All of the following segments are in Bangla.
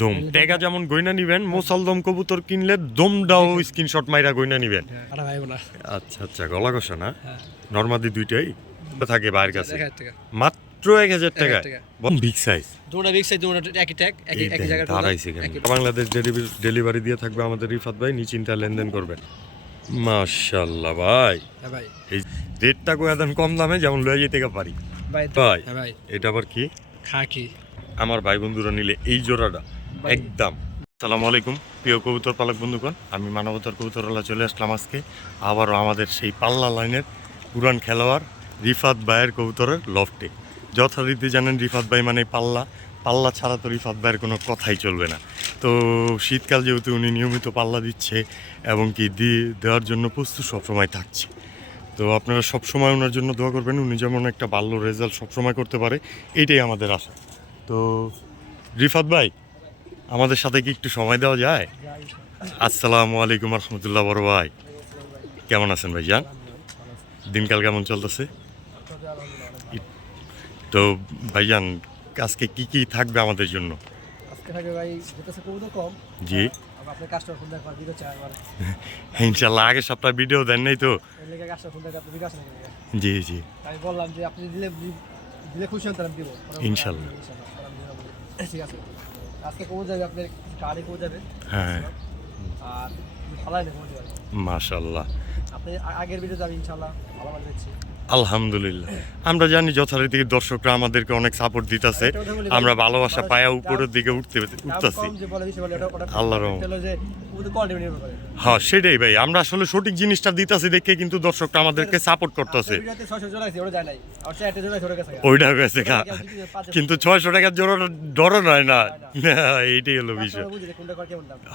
দম টেকা যেমন গয়না নিবেন, মোসালদম কবুতর কিনলে দমটাও স্ক্রিনশট মাইরা গয়না নিবেন। আচ্ছা আচ্ছা, গলা কষা না নরমাদি দুইটাই থাকে বাইরের কাছে মাত্র 1000 টাকা। বিগ সাইজ, দুটো বিগ সাইজ, দুটো একই ট্যাগ, একই জায়গায় দাঁড়াইছে কেন। বাংলাদেশ ডেলিভারি দিয়ে থাকবে আমাদের রিফাত ভাই, নিশ্চিন্তা লেনদেন করবেন। মাশাআল্লাহ ভাই, হ্যাঁ ভাই এই রেটটা কইয়া দেন কম দামে যেমন লয়ে যেতে পারি ভাই। ভাই হ্যাঁ ভাই, এটা আবার কি খাকি আমার ভাই বন্ধুরা নিলে এই জোড়াটা একদম। আসসালামু আলাইকুম প্রিয় কবুতর পালক বন্ধুগণ, আমি মানবতার কবুতরওয়ালা চলে আসলাম আজকে আবারও আমাদের সেই পাল্লা লাইনের পুরান খেলোয়াড় রিফাত ভাইয়ের কবুতরের লফটে। যথারীতি জানেন রিফাত ভাই মানে পাল্লা, পাল্লা ছাড়া তো রিফাত ভাইয়ের কোনো কথাই চলবে না। তো শীতকাল যেহেতু উনি নিয়মিত পাল্লা দিচ্ছে এবং কি দেওয়ার জন্য প্রস্তুত সবসময় থাকছে। তো আপনারা সবসময় ওনার জন্য দোয়া করবেন, উনি যেমন একটা ভালো রেজাল্ট সবসময় করতে পারে, এইটাই আমাদের আশা। তো রিফাত ভাই, আমাদের সাথে কি একটু সময় দেওয়া যায়? আসসালামু আলাইকুম রহমতুল্লাহ। বড় ভাই কেমন আছেন ভাই জান? দিনকাল কেমন চলতেছে? তো ভাইজান আজকে কি কি থাকবে আমাদের জন্য? আজকে থাকে ভাই, যেতেছে কবুতর কম। জি আপনার কাস্টমার ফোন দেখার ভিডিও চাই আমার ইনশাল্লাহ, আগের সপ্তাহে ভিডিও দেন নাই তো? এর লেগে কাস্টমার ফোন দেখার ভিডিও আসে না। জি জি আমি বললাম যে আপনি দিলে দিলে খুশি হন, তাহলে দিব ইনশাল্লাহ। ঠিক আছে, আজকে কবুতর যাবে আপনার গাড়ি কবুতর যাবে। হ্যাঁ আর ভালো না কবুতর যাবে মাশাল্লাহ, আপনি আগের ভিডিও যাবে ইনশাল্লাহ, ভালো ভালো দেখছি। আলহামদুলিল্লাহ। আমরা জানি যথারীতি দর্শকরা আমাদেরকে অনেক সাপোর্ট দিতেছে, আমরা ভালোবাসা পায়া উপরের দিকে উঠতেছি আল্লাহর রহমতে। হ্যাঁ সেটাই ভাই, আমরা আসলে সঠিক জিনিসটা দিতেছি দেখে কিন্তু দর্শকরা আমাদেরকে সাপোর্ট করতেছে। ওইটা গেছে কিন্তু 600 টাকার জোড়া ডরও নয় না, এইটাই হলো বিষয়।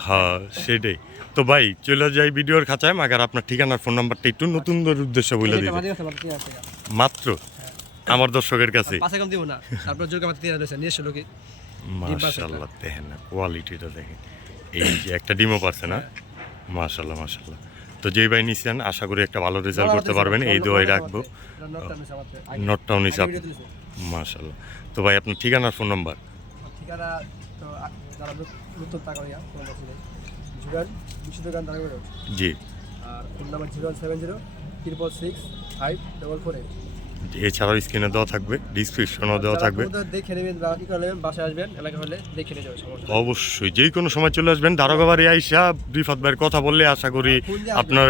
হ্যাঁ সেটাই। তো ভাই চলে যাই ভিডিওর খাঁচায়, মাগার আপনার ঠিকানার ফোন নাম্বারটা একটু নতুনদের উদ্দেশ্যে বলে দিন মাত্র আমার দর্শকের কাছে। মাশাআল্লাহ দেখেন না কোয়ালিটিটা দেখেন, এই যে একটা ডিমও পারছে না। মাশাআল্লাহ মাশাআল্লাহ। তো যেই ভাই নিছেন আশা করি একটা ভালো রেজাল্ট করতে পারবেন, এই দোয়াই রাখবো। নটটাউন হিসাব মাশাআল্লাহ। তো ভাই আপনার ঠিকানার ফোন নাম্বার? ঠিকানা তো যারা নতুন টাকা জি, আর ফোন নাম্বার 070366544। এছাড়াও স্ক্রিনে দেওয়া থাকবে, ডিসক্রিপশনও দেওয়া থাকবে। দেখে নেবেন বা কি করবেন, বাসায় আসবেন, এলাকা হলে দেখে নিয়ে যাবেন, সমস্যা অবশ্যই যে কোনো সময় চলে আসবেন দারোগাবাড়ি আইসা রিফাত ভাইয়ের কথা বললে আশা করি আপনার,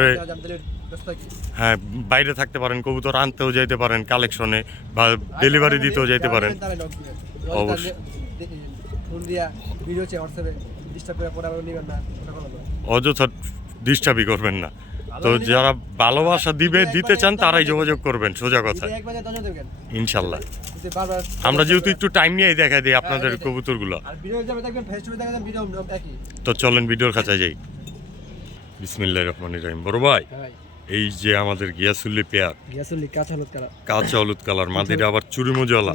হ্যাঁ বাইরে থাকতে পারেন, কবুতর আনতেও যাইতে পারেন কালেকশনে বা ডেলিভারি দিতেও যাইতে পারেন। অবশ্যই অযথা ডিস্টার্বই করবেন না। তো যারা ভালোবাসা দিতে চান তারাই যোগাযোগ করবেন, সোজা কথা ইনশাল্লাহ। আমরা যেহেতু একটু টাইম নিয়ে দেখা দিই আপনাদের কবুতরগুলো। তো চলেন ভিডিওর কাছে যাই। বিসমিল্লাহির রহমানির রহিম। বড় ভাই এই যে আমাদের গিয়াসুল্লি পেয়ার, কাঁচা হলুদ কালার মাদিরা, আবার চুরি মোজালা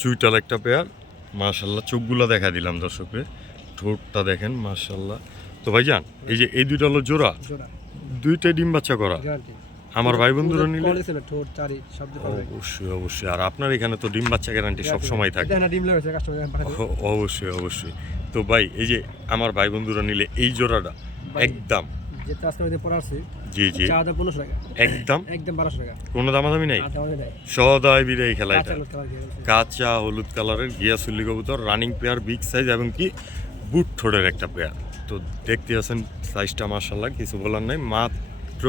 চুইটাল একটা পেয়ার। মাশাল্লাহ চোখগুলো দেখা দিলাম দর্শককে, ঠোঁটটা দেখেন মাশাল্লাহ। তো ভাইজান এই যে এই দুইটা হলো জোড়া, দুইটাই ডিম বাচ্চা করা। আমার ভাই বন্ধুরা নিলে অবশ্যই অবশ্যই। আর আপনার এখানে তো ডিম বাচ্চা গ্যারান্টি সবসময় থাকে। অবশ্যই অবশ্যই। তো ভাই এই যে আমার ভাই বন্ধুরা নিলে এই জোড়াটা একদম জি জি একদম একদম 1200 টাকা, কোনো দামাদামি নাই, সদাই বিদায় খেলা এটা। কাঁচা হলুদ কালারের গিয়াসুল্লি কবুতর, রানিং পেয়ার, বিগ সাইজ এবং কি বুট ঠোঁটের একটা পেয়ার। তো দেখতে আছেন সাইজটা মাশাআল্লাহ, কিছু বলার নাই। মাত্র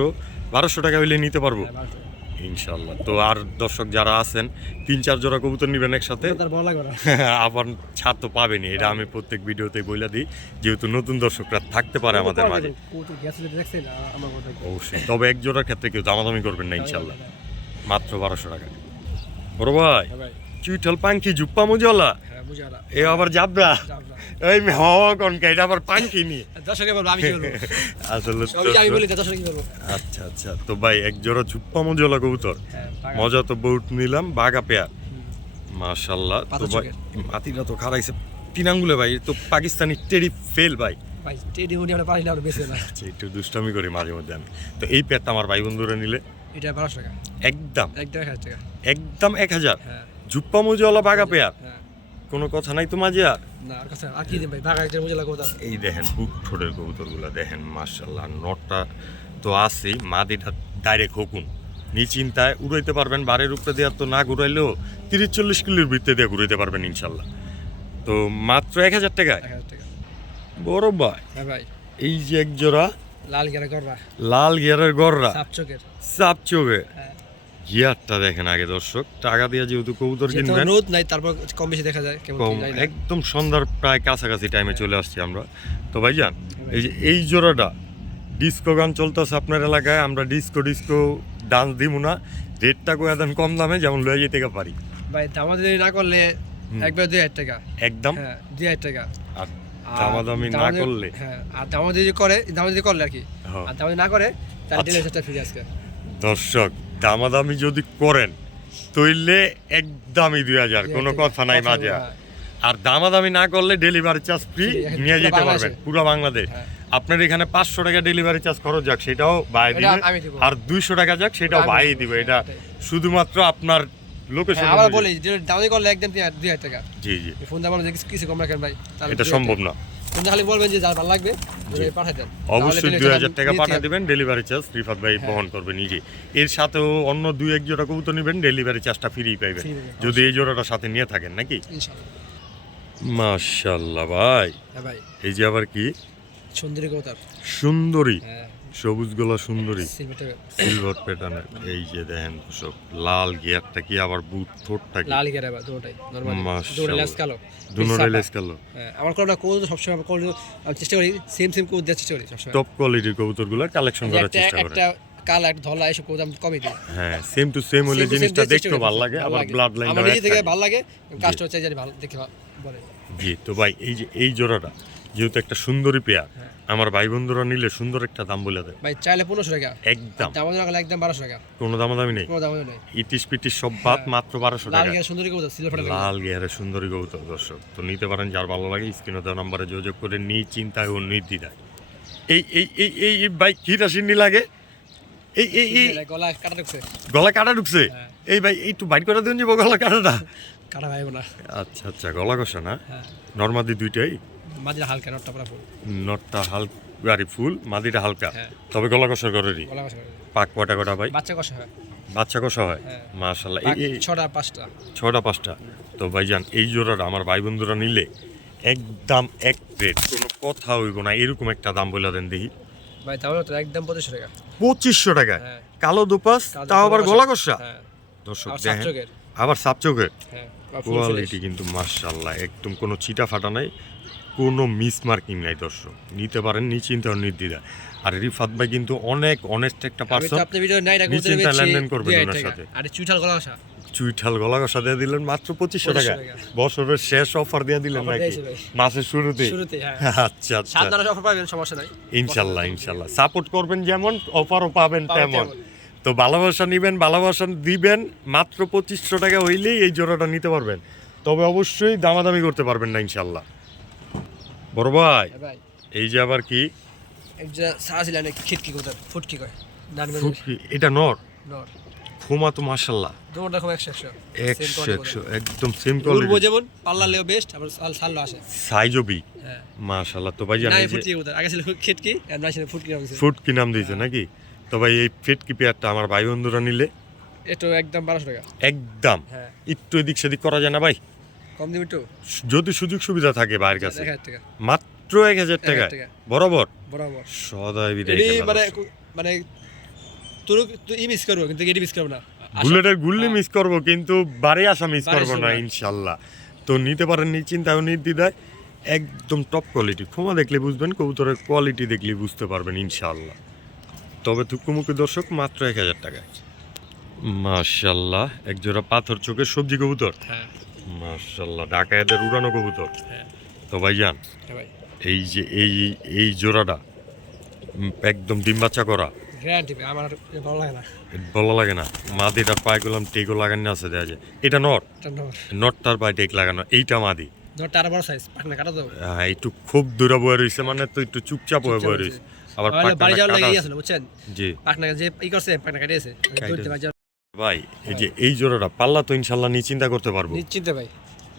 1200 টাকা হইলে নিতে পারবো ইনশাল্লাহ। তো আর দর্শক যারা আছেন 3-4 জোড়া কবুতর নিবেন একসাথে, আবার ছাড় তো পাবেনি, এটা আমি প্রত্যেক ভিডিওতে বইলা দিই, যেহেতু নতুন দর্শকরা থাকতে পারে আমাদের মাঝে। অবশ্যই, তবে এক জোড়ার ক্ষেত্রে কেউ দামাদামি করবেন না ইনশাল্লাহ। মাত্র 1200 টাকা। বড় ভাই চুইঠাল পাঙ্কি জুপ্পা মুজলা এ আবার যাবরা এই হওয়া কনকা, এটা আবার পাঙ্কি নিয়ে আসলে। আচ্ছা আচ্ছা। তো ভাই এক জোড়া জুপ্পা মুজলা কবুতর, মজা তো বহুত নিলাম, বাঘা পেয়ার মাশাল্লাহ। তো ভাই মাটিটা তো খারাইছে 3 আঙ্গুলে ভাই, তো পাকিস্তানি টেডি ফেল ভাই, একটু দুষ্টামি করি মাঝে মধ্যে আমি। তো এই পেয়ারটা আমার ভাই বন্ধুরা নিলে এটা 1200 টাকা একদম একদম 1000 টাকা একদম 1000। জুপ্পা মুজলা বাঘা পেয়ার কোনো কথা নাই তো মাঝে আর না আর কাছে আর কি দিন ভাই ঢাকা একটা মজা লাগবে তা এই দেখেন বুক ঠোঁটের কবুতরগুলো দেখেন মাশাল্লাহ নটটা তো আছেই মাদিটা ডাইরেক্ট হকুন নিশ্চিন্তায় উড়াইতে পারবেন বাড়ির উপরে দেওয়ার তো না ঘুরাইলেও 30-40 কিলোর ভিত্তি দিয়ে ঘুরাইতে পারবেন ইনশাল্লাহ তো মাত্র 1000 টাকায় 1000 টাকা বড় ভাই হ্যাঁ ভাই এই যে এক জোড়া লাল গেরা করবা লাল গিয়ারের গররা সাপ চোখের চাপ চোখে হ্যাঁ গিয়ারটা দেখেন আগে দর্শক টাকা দিয়ে যেহেতু কবুতর যেহেতু কিনবেন রোদ নাই তারপর কম বেশি দেখা যায় কেমন কম কি জানি না। একদম সন্ধ্যার প্রায় কাছাকাছি টাইমে চলে আসছি আমরা তো ভাইজান এই যে এই জোড়াটা ডিস্কো গান চলতেছে আপনার এলাকায় আমরা ডিস্কো ডান্স দিব না রেটটা করে দেন কম দামে যেমন লয়ে যেতে পারি ভাই দামাদামি না করলে একবার 2000 টাকা একদম হ্যাঁ 2000 টাকা আর দামাদামি না করলে হ্যাঁ আর দামাদামি করে দামাদামি করলে আর কি হ্যাঁ। আর দামাদামি না করে তাহলে আচ্ছা। 1000 টাকা ফ্রি আজকে দর্শক দামাদামি যদি করেন তইলে একদমই 2000 কোনো কথা নাই মাঝে আর। আর দামাদামি না করলে ডেলিভারি চার্জ ফ্রি Free, নিয়ে পুরো যেতে পারবেন বাংলাদেশে। পুরো বাংলাদেশ হ্যাঁ। আপনার এখানে 500 টাকা ডেলিভারি চার্জ খরচ যাক সেটাও ভাই এটা দিবে আমি দিব। আর 200 টাকা যাক সেটাও আমি ভাই দিব, দিবে হ্যাঁ, এটা এটাই। শুধুমাত্র আপনার লোকেশন হ্যাঁ, আবার বলি যে দামাদামি করলে একদম 2000 টাকা জি জি ফোন দাম যে কিছু কম রাখেন ভাই তাহলে এটা 2000 সম্ভব না ফোন খালি বলবেন যে যার ভালো লাগবে পাঠিয়ে দেন অবশ্যই তাহলে 2000 টাকা নিতে পাঠিয়ে হবে। দিবেন ডেলিভারি চার্জ রিফাত ভাই হ্যাঁ। বহন করবে নিজে এর সাথেও অন্য 2-1 জোড়া কবুতর নেবেন ডেলিভারি চার্জটা ফ্রি পাইবেন Free পাবেন, যদি এই জোড়াটা সাথে নিয়ে থাকেন নাকি ইনশাআল্লাহ মাশাআল্লাহ ভাই হ্যাঁ ভাই এই যে আবার কি সুন্দরী কবুতর সুন্দরী হ্যাঁ সবুজ গলা সুন্দরী সিলভার টাইপের। সিলভার প্যাটার্নের এই যে দেখেন দর্শক লাল গিয়ারটা কি আবার বুট ঠোঁটটা কি লাল গেরা বা দুটোটাই নরমাল মাশাআল্লাহ। দুটো লেস কালো দুনোটাই লেস কালো হ্যাঁ আমার কোনো কোড সবসময় আমার কোড আমি চেষ্টা করি সেম কোড দেওয়ার চেষ্টা করি সবসময় টপ কোয়ালিটির কবুতরগুলো কালেকশন করার একটা চেষ্টা করেন একটা কালো একটা ধলা এসব কোড আমি কমই দিই হ্যাঁ সেম টু সেম হলে Same to same জিনিসটা দিয়ে চেষ্টা দেখতে করি, ভালো লাগে আবার ব্লাড লাইন আমার নিজে থেকে ভালো লাগে কাস্টমার চাই জানি ভালো দেখে বলে জি তো ভাই এই যে এই জোড়াটা যেহেতু একটা সুন্দরী পেয়ার হ্যাঁ। আমার ভাই বন্ধুরা নিলে সুন্দর একটা দাম বলে দেয় ভাই চাইলে 1500 টাকা একদম দাম না একদম 1200 টাকা কোনো দামাদামি নেই কোনো দাম নেই ইটিস পিটিস সব বাদ হ্যাঁ। মাত্র 1200 লাল টাকা গেরা সুন্দরী কবুতর সিলভার টাকা লাল গেয়ারে সুন্দরী কবুতর দর্শক তো নিতে পারেন যার ভালো লাগে স্ক্রিনে দেওয়া নাম্বারে যোগাযোগ করে চিন্তায় ও নির্দ্বিধায় এই ভাই কিটা সিন্নি লাগে এই গলা কাটা ঢুকছে গলা কাটা ঢুকছে হ্যাঁ। এই ভাই একটু বাইট করে দিন যাবো গলা কাটাটা কাটা ভাইব না আচ্ছা আচ্ছা গলা কষা না হ্যাঁ নর্মাদি দুইটাই মাঝে হালকা নটটা পুরো ফুল নটটা হালকা ফুল মাদিটা হালকা হ্যাঁ। তবে গলা কষা করেরই গলা কষা পাক কটা কটা ভাই বাচ্চা কষা হয় বাচ্চা কষা হয় হ্যাঁ। মাশাল্লাহ এই 6টা 5টা 6টা 5টা তো ভাইজান এই জোড়াটা আমার ভাই বন্ধুরা নিলে একদম এক রেট কোনো কথা হইব না এরকম একটা দাম বলে দেন দেখি ভাই তাহলে তো একদম 2500 টাকা 2500 টাকা হ্যাঁ। কালো দুপাস কালো তাও আবার গলা গলা কষা হ্যাঁ দর্শক আর দেখেন সাপচোকের আবার সাপচোখের হ্যাঁ আর full কোয়ালিটি finish। কিন্তু মাশাআল্লাহ একদম কোনো চিটা ফাটা নাই কোনো মিস মার্কিং নাই দর্শক নিতে পারেন নিশ্চিন্তে নির্দ্বিধায় আর রিফাত ভাই কিন্তু অনেক অনেস্ট একটা আমি পার্সন তো আপনি ভিডিও নাই রাখবো নিশ্চিন্তে লেনদেন করবেন ওনার সাথে। আর চুইঠাল গলা কষা চুইঠাল গলা কষা দিয়ে দিলেন মাত্র 2500 টাকা 2500 টাকা। বছরের শেষ অফার দিয়ে দিলেন Offer নাকি দিয়েছি ভাই। মাসের শুরুতে শুরুতে হ্যাঁ আচ্ছা আচ্ছা 7 অফার পাবেন সমস্যা নাই ইনশাল্লাহ ইনশাল্লাহ সাপোর্ট করবেন যেমন অফারও পাবেন পাবেন তেমন তেমন। তো ভালোবাসা নিবেন ভালোবাসা দিবেন মাত্র 2500 টাকা হইলেই এই জোড়াটা নিতে পারবেন তবে অবশ্যই দামাদামি করতে পারবেন না ইনশাল্লাহ বড় ভাই হ্যাঁ ভাই এই যে আবার কি একটা সারাছিলেন খিটকি কোথায় ফুটকি কয় নানবেন ফুটকি, এটা নর নর খুমা তো মাশাল্লাহ দুটো রকম 100 100 একদম সেম উড়বো কোয়ালিটি যেমন পাল্লা লেও বেস্ট আবার সাল্লো আসে সাইজও বি হ্যাঁ মাশাল্লাহ তো ভাই না জানেন যে ফুটকি কোথায় আগে ছিল খিটকি আর না ছিল ফুটকি নাম ছিল ফুটকি নাম দিয়েছে নাকি তো ভাই এই ফিটকি পেয়ারটা আমার ভাই বন্ধুরা নিলে এটা একদম 1200 টাকা একদম হ্যাঁ একটু এদিক সেদিক করা যায় না ভাই কম দিবি একটু যদি সুযোগ সুবিধা থাকে ভাইয়ের কাছে 1000 টাকা মাত্র 1000 টাকা 1000 টাকা। বরাবর বরাবর সদাই বিদায় এডি মানে মানে তোর তুই মিস করবো কিন্তু এডি মিস করবো না বুলেটের গুল্লি হ্যাঁ। মিস করব কিন্তু বারে আসা মিস বারে করব আসা না না। ইনশাল্লাহ তো নিতে পারেন নিশ্চিন্তায় নির্দ্বিধায় একদম টপ কোয়ালিটি ক্ষমা দেখলে বুঝবেন কবুতরের কোয়ালিটি দেখলে বুঝতে পারবেন ইনশাল্লাহ তবে থুকুমুখী দর্শক মাত্র 1000 টাকায় মাশাল্লাহ এক জোড়া পাথর চোখের সবজি কবুতর হ্যাঁ মাশাল্লাহ ঢাকায়দের উড়ানো কবুতর হ্যাঁ তো ভাইজান হ্যাঁ ভাই এই যে এই জোড়াটা একদম ডিম বাচ্চা করা গ্যারান্টি আমার আর ভালো লাগে না ভালো লাগে না মাদিটার পায়ে গুলাম টেকও লাগানো আছে দেখা যায় এটা নর এটা নর নটটার পায়ে টেক লাগানো এইটা মাদি নরটা আরো বড় সাইজ পাখনা কাটা দাও একটু খুব দূরে বয়ে রয়েছে মানে তো একটু চুপচাপ হয়ে বয়ে রয়েছে আবার বাড়ি যাওয়ার পাখনাটা লাগে কাটা আসলে বুঝছেন আছে। জি পাখনা যে ই করছে পাখনা কাটিয়েছে কাটিয়েছে। দৌড়তে বাড়ি যাওয়ার ভাই এই যে এই জোড়াটা পাল্লা তো ইনশাল্লাহ নিয়ে চিন্তা করতে পারবো নিশ্চিন্তে ভাই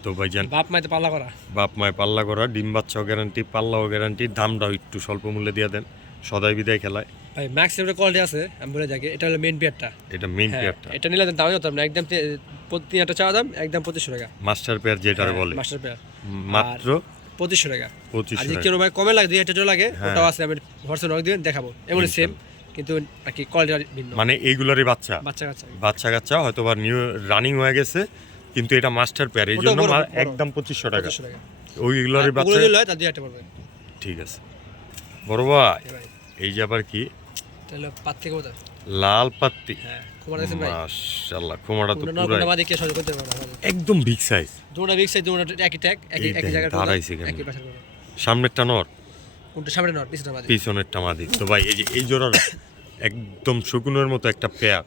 তো ভাইজান বাপ মাইতে পাল্লা করা বাপ মায় পাল্লা করা, ডিম বাচ্চাও গ্যারান্টি, পাল্লাও গ্যারান্টি, দামটাও একটু স্বল্প মূল্যে দিয়ে দেন, সদাই বিদায় খেলায়। ভাই ম্যাক্সিমাম কোয়ালিটি আছে, আমি বলে থাকি এটা হলো মেইন পেয়ারটা। এটা মেইন পেয়ারটা, এটা নিলে দাম যত না, একদম 3 চাওয়া দাম, একদম 2500 টাকা। মাস্টার পেয়ার যেটারে বলে, মাস্টার পেয়ার মাত্র 2500 টাকা। আর 2500 যদি টাকা। কেউ ভাই কমে লাগে 2000 লাগে, ওটাও আছে, আমি হোয়াটসঅ্যাপ নক দিবেন দেখাবো, এমন সেম কিন্তু আর কি কোয়ালিটি ভিন্ন। মানে এইগুলারই বাচ্চা বাচ্চা কাচ্চা বাচ্চা কাচ্চা হয়তো বা নিউ রানিং হয়ে গেছে, কিন্তু এটা মাস্টার পেয়ার, এই জন্য একদম 2500 টাকা। 2500 টাকা। ওইগুলারই বাচ্চা, ওগুলো দিলে হয় তার 2000 টাকা পড়বে। ঠিক আছে। বড় ভাই ভাই এই যে আবার কি এটা হলো পাত্তি কবুতর। লাল পাত্তি, হ্যাঁ খবর আছে ভাই, মাশাআল্লাহ খোমাটা তো কোনটা পুরো মাদি কে সহ্য করতে পারবে না। একদম বিগ সাইজ, দুটো বিগ সাইজ, দুটো একই ট্যাগ, একই জায়গায় দাঁড়াইছে কেন? একই পাশে করে। সামনেরটা নর, কোনটা সামনে নর, পিছনে মাদি। পিছনেরটা মাদি। তো ভাই এই যে এই জোড়াটা একদম শকুনের মতো একটা পেয়ার,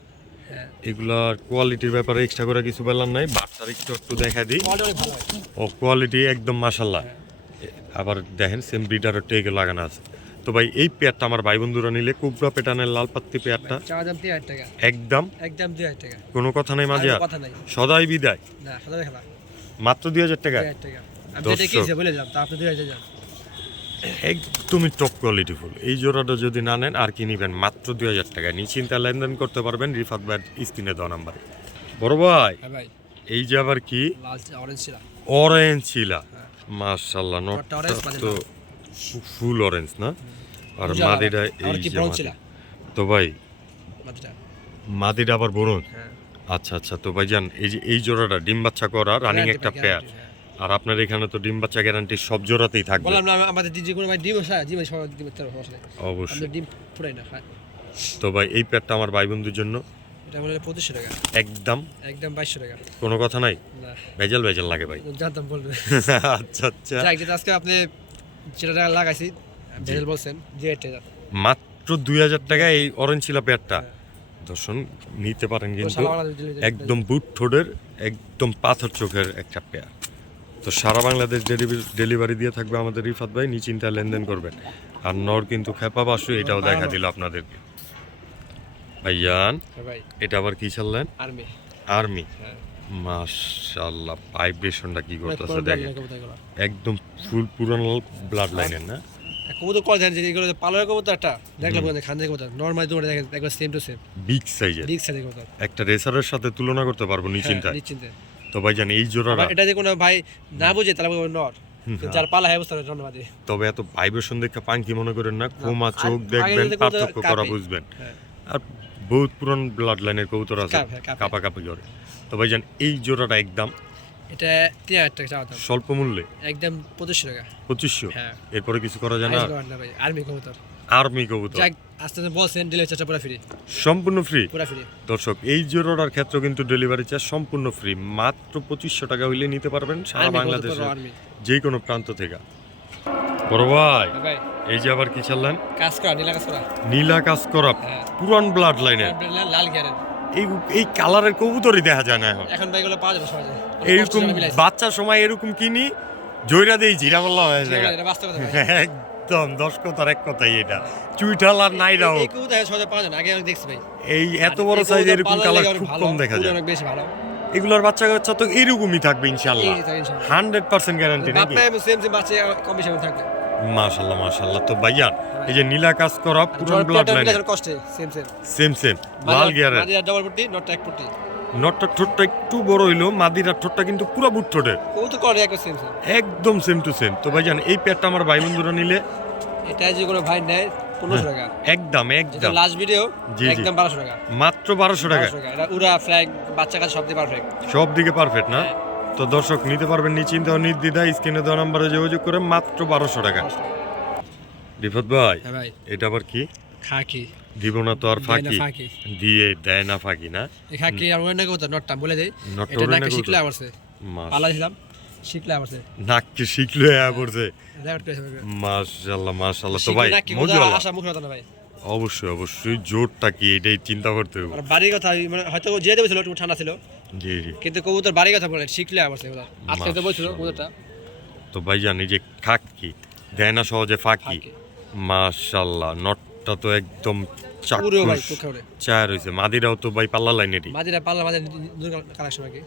হ্যাঁ এগুলার কোয়ালিটির ব্যাপারে এক্সট্রা করে কিছু বললাম নাই, বাচ্চার একটু দেখা দিই। কোয়ালিটি অনেক ভালো হয়। ও কোয়ালিটি একদম মাশাআল্লাহ। আবার দেখেন সেম ব্রিডারের টেকে লাগানো আছে। তো ভাই এই পেয়ারটা আমার ভাই বন্ধুরা নিলে কুবরা পেটানের লাল পাত্তি পেয়ারটা চাওয়া দাম 3000 টাকা, একদম 2000 টাকা। কোনো কথা নেই মাঝে, আর আর কথা নাই, সদাই বিদায় না সাদা খেলা মাত্র 2000 টাকা। 2000 টাকা। আমি যেটা কিনছি বলে যাব, তা আপনি 2000 যান। একদমই টপ কোয়ালিটি ফুল। এই জোড়াটা যদি না নেন আর কি নিবেন, মাত্র 2000 টাকায় নিশ্চিন্তে লেনদেন করতে পারবেন রিফাত ভাইয়ের স্ক্রিনে দেওয়া নাম্বারে। বড় ভাই হ্যাঁ ভাই এই যে আবার কি লাল অরেঞ্জ ছিল। অরেঞ্জ ছিলা, হ্যাঁ। মাশাআল্লাহ নটটা নটটা orange, মাদিটা তো ফুল অরেঞ্জ না, আর উজালা মাদিটা আর এই কি যে ব্রাউন মাদি। ছিল তো ভাই মাদিটা। মাদিটা আবার বড়। হ্যাঁ আচ্ছা আচ্ছা। তো ভাইজান এই যে এই জোড়াটা ডিম বাচ্চা করা রানিং Guarantee একটা ভাই, পেয়ার, guarantee, হ্যাঁ। আর আপনার এখানে তো ডিম বাচ্চা গ্যারান্টি সব জোড়াতেই থাকবে। বললাম না আমাদের যে কোনো ভাই ডিম হয়, ডিম সব ডিম তার সমস্যা নেই। অবশ্যই। আমরা ডিম পুরাই না খাই। তো ভাই এই পেয়ারটা আমার ভাই বন্ধুর জন্য এটা বলে 2500 টাকা, একদম একদম 2200 টাকা। কোনো কথা নাই, না ভেজাল ভেজাল লাগে ভাই। জানতাম বলবে। আচ্ছা আচ্ছা। যাক যেটা আজকে আপনি যেটা টাকা লাগাইছি ভেজাল বলছেন, যে এটা মাত্র 2000 টাকা এই অরেঞ্জ শিলা পেয়ারটা দর্শন নিতে পারেন, কিন্তু একদম বুট ঠোঁটের একদম পাথর চোখের একটা পেয়ার। তো সারা বাংলাদেশ ডেলিভারি দিয়ে থাকবে আমাদের রিফাত ভাই, নিশ্চিন্তা লেনদেন করবেন। আর নর কিন্তু খেপা বাসু, এটাও দেখা দিল আপনাদেরকে। ভাইয়ান ভাই এটা আবার কি চাললেন? আর্মি। আর্মি, হ্যাঁ মাশাআল্লাহ ভাইব্রেশনটা কি করতেছে দেখেন, একদম ফুল পুরানো ব্লাড লাইনের না। কবুতর কল দেন যে এগুলো পালনের কবুতর একটা দেখলাম খানদের কবুতর নরমালি তোমরা দেখেন একবার সেম টু সেম বিগ সাইজের বিগ সাইজের কবুতর, একটা রেসারের সাথে তুলনা করতে পারবো নিশ্চিন্তায়। নিশ্চিন্তে। তো ভাইজান এই জোড়াটা, এটা যে কোনো ভাই না বুঝে তাহলে বলবে নর, যার পালা হয় বুঝতে পারে জন্মবাদী। তবে এত ভাইব্রেশন দেখে পাঙ্কি মনে করেন না, কোমা চোখ দেখবেন পার্থক্য করা বুঝবেন। আর বহুত পুরান ব্লাড লাইনের কবুতর আছে কাপা কাপি করে। তো ভাইজান এই জোড়াটা একদম এটা 3000 টাকা চাওয়া দাম, স্বল্প মূল্যে একদম 2500 টাকা। 2500, হ্যাঁ এরপরে কিছু করা যায় না। না ভাই আর্মি কবুতর, আর্মি কবুতর যাক আস্তে আস্তে বলছেন ডেলিভারি চার্জটা পুরো ফ্রি, সম্পূর্ণ ফ্রি। পুরো ফ্রি। দর্শক এই জোড়ার ক্ষেত্রে কিন্তু ডেলিভারি চার্জ সম্পূর্ণ ফ্রি, মাত্র 2500 টাকা হইলে নিতে পারবেন সারা বাংলাদেশের যে কোনো প্রান্ত থেকে। বড় ভাই ভাই এই যে আবার কি চাললেন? কাজ করা নীলা কাজ করা, নীলা কাজ করা হ্যাঁ। পুরান ব্লাড লাইনের লাল গিয়ারের। এই এই কালারের কবুতরই দেখা যায় না এখন। এখন ভাই এগুলো পাওয়া যাবে সহজে, এরকম বাচ্চার সময় এরকম কিনি জয়রা দেই জিরা বললা হয়ে যায়। এটা বাস্তব কথা ভাই। একদম 10 কথার এক কথাই এটা, চুইঠাল আর নাইরাও এই কবুতর সহজে পাওয়া যায় না, আগে আমি দেখছি ভাই। এই এত বড় সাইজ এরকম কালার খুব কম দেখা যায়। অনেক বেশি ভালো, এগুলোর বাচ্চা কাচ্চা তো এরকমই থাকবে ইনশাআল্লাহ, 100% গ্যারান্টি নাকি? বাপমা সেম সেম বাচ্চা কম বেশি থাকবে। মাশাআল্লাহ মাশাআল্লাহ। তো ভাইয়ান এই যে নীলা কাজ করা পুরান ব্লাড লাইন কষ্টে সেম সেম সেম সেম লাল গিয়ারের, মাদিরা ডাবল পট্টি নটটা এক পট্টি, নটটা ঠোঁটটা একটু বড় হইলো, মাদিরার ঠোঁটটা কিন্তু পুরো বুট ঠোঁটের, কবুতর করে একবার সেম সেম একদম সেম টু সেম। তো ভাইজান এই পেয়ারটা আমার ভাই বন্ধুরা নিলে এটা যে কোনো ভাই নেয় 1500 টাকা, একদম যেটা একদম লাস্ট ভিডিও জি, জি। একদম 1200 টাকা, মাত্র 1200 টাকা। 1200 টাকা। এটা উড়া ফ্ল্যাগ বাচ্চা কাছে সব দিয়ে পারফেক্ট, সব দিকে পারফেক্ট না? তো দর্শক নিতে পারবেন নিশ্চিন্ত ও নির্দ্বিধায়, স্ক্রিনে দেওয়া নাম্বারে যোগাযোগ করে মাত্র 1200 টাকা। রিফাত ভাই হ্যাঁ ভাই এটা আবার কি? খাকি দিব না তো আর ফাঁকি ফাঁকি দিয়ে দেয় না ফাঁকি না। এই খাকি আর ওই না কবুতর নটটা বলে দেই, নটটা এটা ওরে না নাকি কবুতর। শিখলে আমারছে পালা দিলাম শিখলে আমারছে নাককে শিখলো পড়ছে। রেকর্ড পেয়েছে ভাই। মাশাআল্লাহ মাশাআল্লাহ। তো ভাই নাকি মজুয়ালা আশা মুখ না ভাই, অবশ্যই অবশ্যই জোরটা কি এটাই চিন্তা করতে হবে। আর বাড়ির কথা মানে হয়তো যে দেবেছিল একটু ঠান্ডা ছিল, জি জি। কিন্তু কবুতর বাড়ির কথা বলে শিখলে আমারছে কবুতর আজকে তো বলছিল কবুতরটা তো ভাইজান এই যে খাকি দেয় না সহজে ফাঁকি, মাশাআল্লাহ নটটা তো একদম পুরো ভাই চাক্ষুষ কোখারে চায় রয়েছে। মাদিরাও তো ভাই পাল্লা লাইনেরই, মাদিরা পাল্লা মাদিরা কালেকশন আর কি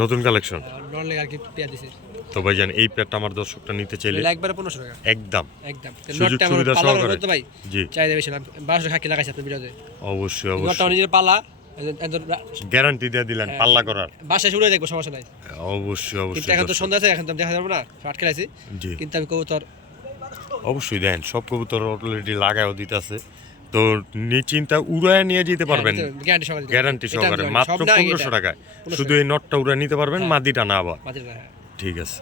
নতুন কালেকশন। নন লেগ আর কি পেয়ার দিছে। তো ভাইজান এই পেয়ারটা আমার দর্শকটা নিতে চাইলে এটা একবারে 1500 টাকা একদম একদম। সুযোগ সুবিধা সহকারে। ভাই জি চাইদা বেশি না 1200 টাকা কি লাগাইছে আপনি ভিডিওতে। অবশ্যই নটটা অবশ্যই নিজের পালা গ্যারান্টি দিয়ে দিলেন পাল্লা করার। বাসায় শুরু দেখবো সমস্যা নাই। অবশ্যই কিন্তু অবশ্যই এখন তো দর্শক। সন্ধ্যা আছে, এখন তো দেখা যাবে না, আটকে রাখছি। জি কিন্তু আমি কবুতর অবশ্যই দেন, সব কবুতর অলরেডি লাগায়ও দিতেছে, তো নিশ্চিন্তা উড়ায় নিয়ে যেতে পারবেন গ্যারান্টি সহকারে গ্যারান্টি সহকারে মাত্র 1500 টাকায়। শুধু এই নটটা উড়ায় নিতে পারবেন, মাদিটা না আবার। ঠিক আছে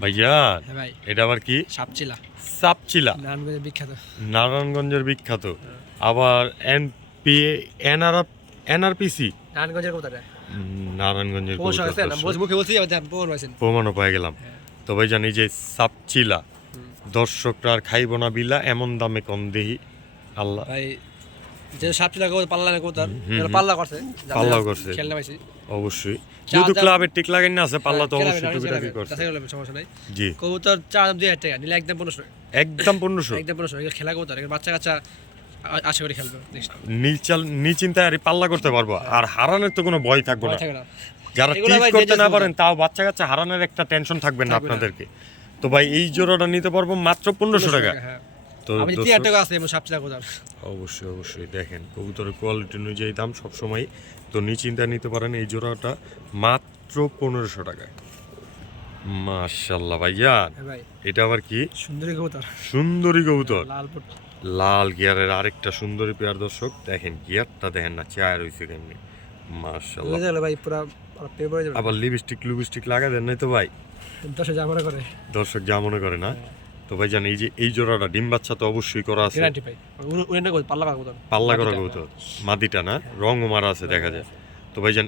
ভাইয়া, হ্যাঁ ভাই এটা আবার কি? সাপচিলা, সাপচিলা, নারায়ণগঞ্জের বিখ্যাত। নারায়ণগঞ্জের বিখ্যাত। আবার এনআরপিসি নারায়ণগঞ্জের কবুতর নারায়ণগঞ্জের পৌঁছ কবুতর আছে না, দর্শক। মুখে বলছি আবার প্রমাণ পাইছেন। প্রমাণও পেয়ে গেলাম। তো ভাই জানি যে সাপচিলা দর্শকরা আর খাইব না বিলা, এমন দামে কম দেহি আল্লাহ। ভাই যে সাপচিলা কবুতর পাল্লা না কবুতর, এটা পাল্লা করছে, পাল্লাও করছে খেলনা পাইছি অবশ্যই, যেহেতু ক্লাবের টিক লাগাই না আছে, পাল্লা তো অবশ্যই খেলাবে, টুকিটাকি করছে। সমস্যা নাই। জি কবুতর চার দাম 2000 টাকা নিলে একদম 1500 একদম 1500। একদম 1500 এটা খেলা কবুতর, এটা বাচ্চা কাচ্চা আশা করি খেলবে নেক্সট। নিশ্চিন্তায় আর পাল্লা করতে পারবো, আর হারানোর তো কোনো ভয় থাকবে না। থাকে না যারা এগুলো টিক ভাই করতে যে না যে পারেন, তাও বাচ্চা কাচ্চা হারানোর একটা টেনশন থাকবে না থাকবে না। আপনাদেরকে। তো ভাই এই জোড়াটা নিতে পারবো মাত্র 1500 টাকা। হ্যাঁ। তো আমি দর্শক, 3000 টাকা আছে এমন সাপচিলা কবুতর। অবশ্যই অবশ্যই দেখেন কবুতরের কোয়ালিটি অনুযায়ী দাম সবসময়। তো নিশ্চিন্তা নিতে পারেন এই জোড়াটা মাত্র 1500 টাকায়। মাশাআল্লাহ ভাইজান, হ্যাঁ ভাই এটা আবার কি? সুন্দরী কবুতর, সুন্দরী কবুতর, লাল পট লাল গিয়ারের আরেকটা সুন্দরী পেয়ার দর্শক। দেখেন গিয়ারটা দেখেন না, চেয়ার হইছে কেমনি, মাশাআল্লাহ। বুঝে গেল ভাই পুরো পেপারে যাবে। আবার লিপস্টিক লাগা দেন নাই তো ভাই? 10 যা মনে করে দর্শক যা মনে করে না। তো ভাই জান এই যে এই জোড়াটা ডিম বাচ্চা তো অবশ্যই করা আছে, গ্যারান্টি ভাই। উড়ে না কবুতর, পাল্লা কবুতর, পাল্লা করা কবুতর, মাদিটা না, রঙও মারা আছে দেখা যায়। তো ভাই জান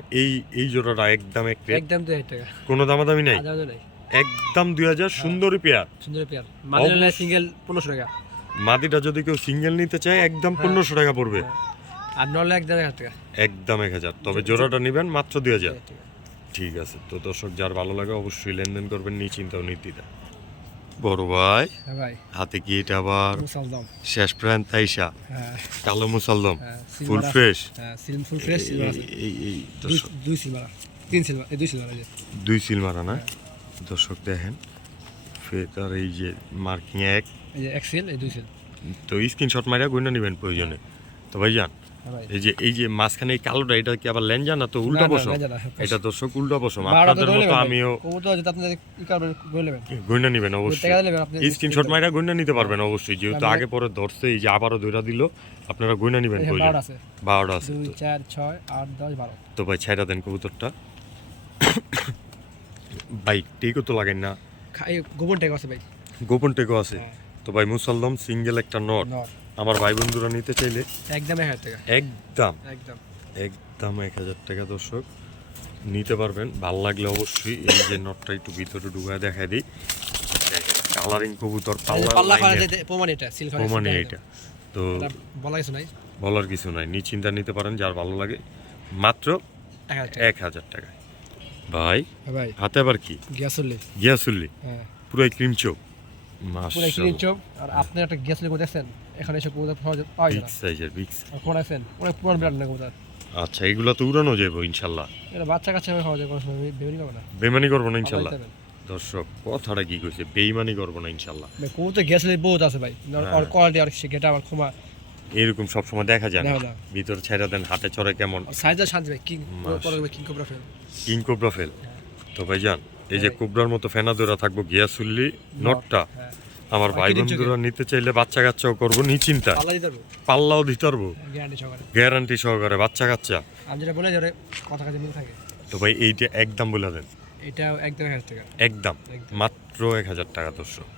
এই জোড়াটা একদম এক রেট, একদম 2000 টাকা, কোনো দামাদামি নাই, আদাও নাই, একদম 2000। সুন্দরী পেয়ার, সুন্দরী পেয়ার। মাদিনা সিঙ্গেল 1500 টাকা, মাদিটা যদি কেউ সিঙ্গেল নিতে চায় একদম 1500 টাকা পড়বে, আর নলে একদম 1000 টাকা। একদম 1000। তবে জোড়াটা নেবেন মাত্র 2000। ঠিক আছে, তো দর্শক যার ভালো লাগে অবশ্যই লেনদেন করবেন নিশ্চিন্তা ও নির্দ্বিধা। বড় ভাই হ্যাঁ ভাই হাতে কি এটা আবার মুসালদম, শেষ প্রান্ত তাইসা হ্যাঁ কালো মুসালদম হ্যাঁ ফুল ফ্রেশ। হ্যাঁ ফুল ফ্রেশ সিলভার আছে, এই দর্শক দুই সিলভার, তিন সিলভার, এই দুই সিলভার আছে। 2 সিল মারা না দর্শক দেখেন ফেতার এই যে মার্কিং এক। এই যে এক্সেল, এই দুই সিল। তো স্ক্রিনশট মারিয়া গুণা নেবেন প্রয়োজনে। তো ভাইজান হ্যাঁ ভাই এই যে মাঝখানে এই কালোটা, এটা কি আবার লেঞ্জা না তো উল্টা পশম? এটা দর্শক উল্টা পশম, আপনাদের মতো আমিও কবুতর যেটা আপনি কি করবেন গলে নেবেন, গুণা নেবেন অবশ্যই। টাকা দিবেন আপনি, স্ক্রিনশট মারিয়া গুণা নিতে পারবেন অবশ্যই, যেহেতু আগে পরে ধরছে, এই যে আবারও ধইরা দিল, আপনারা গুণা নেবেন এই প্রয়োজন। 12 আছে, 12টা আছে 2 4 6 8 10 12। তো ভাই ছাইরা দেন কবুতরটা। ভাই টেকও তো লাগেন না, এই গোবন টাকা আছে ভাই, গোপন টেকও আছে। তো ভাই মুসালদম সিঙ্গেল একটা নট, নর আমার ভাই বন্ধুরা নিতে চাইলে একদম 1000 টাকা, একদম একদম। একদম 1000 টাকা দর্শক নিতে পারবেন। ভাল লাগলে অবশ্যই এই যে নটটা একটু ভিতরে ঢুকায় দেখাই দিই। কালারিং কবুতর, পাল্লা করা যে প্রমাণ, এটা সিল করা প্রমাণে এটা তো বলা কিছু নাই, বলার কিছু নাই, নিশ্চিন্তা নিতে পারেন যার ভালো লাগে, মাত্র 1000 টাকা। 1000 টাকা। ভাই হ্যাঁ ভাই হাতে আবার কি? গ্যাসলি, গিয়াসুল্লি, হ্যাঁ পুরো ক্রিম চোখ, পুরো ক্লিন চপ। আর আপনি একটা গ্যাসলি কোথায় দেখছেন, এখানে এসে কবুতর পাওয়া যায় বিগ না। সাইজের বিগ। আর কোন আছেন অনেক পুরান ব্র্যান্ড না কবুতর, আচ্ছা এগুলো তো উড়ানো যাবে ইনশাল্লাহ, এটা বাচ্চা কাচ্চা খাওয়া যায়, কোনো সময় বেবি পাবে না। বেমানি করবো না ইনশাল্লাহ। দর্শক কথাটা কি কইছে, বেইমানি করবো না ইনশাল্লাহ। ভাই কবুতর গ্যাসলি বহুত আছে ভাই, আর কোয়ালিটি আর সেটা আমার ক্ষমা এরকম সবসময় দেখা যায় না, দেখা যায়। ভিতর ছেড়ে দেন, হাতে চড়ে কেমন, সাইজটা শান্তি ভাই, কিং মাস। পরে king cobra fail. King cobra fail. তো ভাই জান এই যে কোবরার মতো ফেনা ধরা থাকবো গিয়াসুল্লি নটটা, হ্যাঁ আমার ভাই বন্ধুরা নিতে চাইলে বাচ্চা কাচ্চাও করবো নিশ্চিন্তা, পাল্লা দিতে পারবো পাল্লাও দিতে পারবো গ্যারান্টি সহকারে। গ্যারান্টি সহকারে বাচ্চা কাচ্চা। আমি যেটা বলে যারে কথা কাজে মিল থাকে। তো ভাই এইটা একদম বলে দেন, এটা একদম 1000 টাকা, একদম একদম। মাত্র 1000 টাকা দর্শক।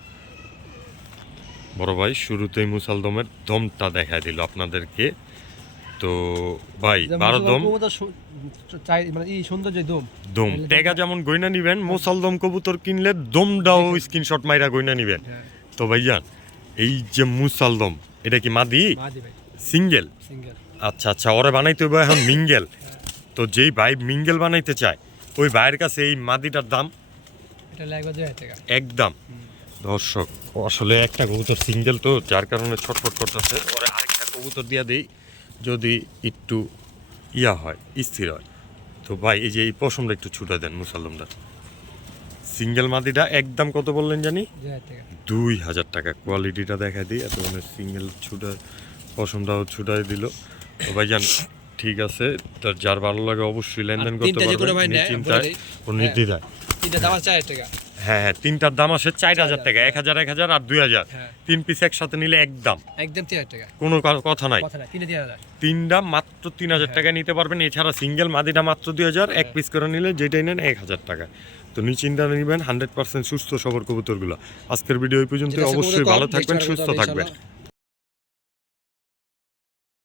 বড় ভাই শুরুতেই মুসালদমের দমটা দেখায় দিল আপনাদেরকে। তো ভাই 12 দম, কবুতর চাই মানে এই সৌন্দর্য দম দম টেকা যেমন গয়না নিবেন, মুসালদম কবুতর কিনলে দমটাও স্ক্রিনশট মাইরা গয়না নিবেন। হ্যাঁ তো ভাইজান এই যে মুসালদম, এটা কি মাদি মাদি ভাই সিঙ্গেল? সিঙ্গেল। আচ্ছা আচ্ছা, ওরে বানাইতে হবে এখন মিঙ্গেল। তো যেই ভাই মিঙ্গেল বানাইতে চায় ওই ভাইয়ের কাছে এই মাদিটার দাম এটা লাগবে 2000 টাকা একদম। দর্শক আসলে একটা কবুতর সিঙ্গেল তো যার কারণে ছটফট করতেছে, ওরে আরেকটা কবুতর দিয়া দেই যদি একটু ইয়া হয়, স্থির হয়। তো তো ভাই এই যে এই পশমটা একটু ছুটা দেন মুসাল্লমদার। সিঙ্গেল মাদিটা একদম কত বললেন জানি? 2000 টাকা। কোয়ালিটিটা দেখা দিই, এত মানে সিঙ্গেল ছুটা পশমটাও ছুটাই দিল। তো ভাইজান ঠিক আছে, তার যার ভালো লাগে অবশ্যই লেনদেন করতে পারবেন, নিশ্চিন্তায় কোনো নির্দ্বিধায়। তিনটা দাম 4000 টাকা। হ্যাঁ হ্যাঁ, তিনটার দাম আসে 4000 টাকা, 1000 1000 আর 2000। হ্যাঁ। 3 পিস একসাথে নিলে একদম 3000 টাকা। কোনো কথা নাই। কথা না, 3000। তিনটা মাত্র 3000 টাকায় নিতে পারবেন। এছাড়া সিঙ্গেল মাদিটা মাত্র 2000, এক পিস করে নিলে যেটাই নেন 1000 টাকা। তো নিশ্চিন্তা নেবেন 100% সুস্থ সবর কবুতরগুলো। আজকের ভিডিও এই পর্যন্ত। অবশ্যই ভালো থাকবেন, সুস্থ থাকবেন।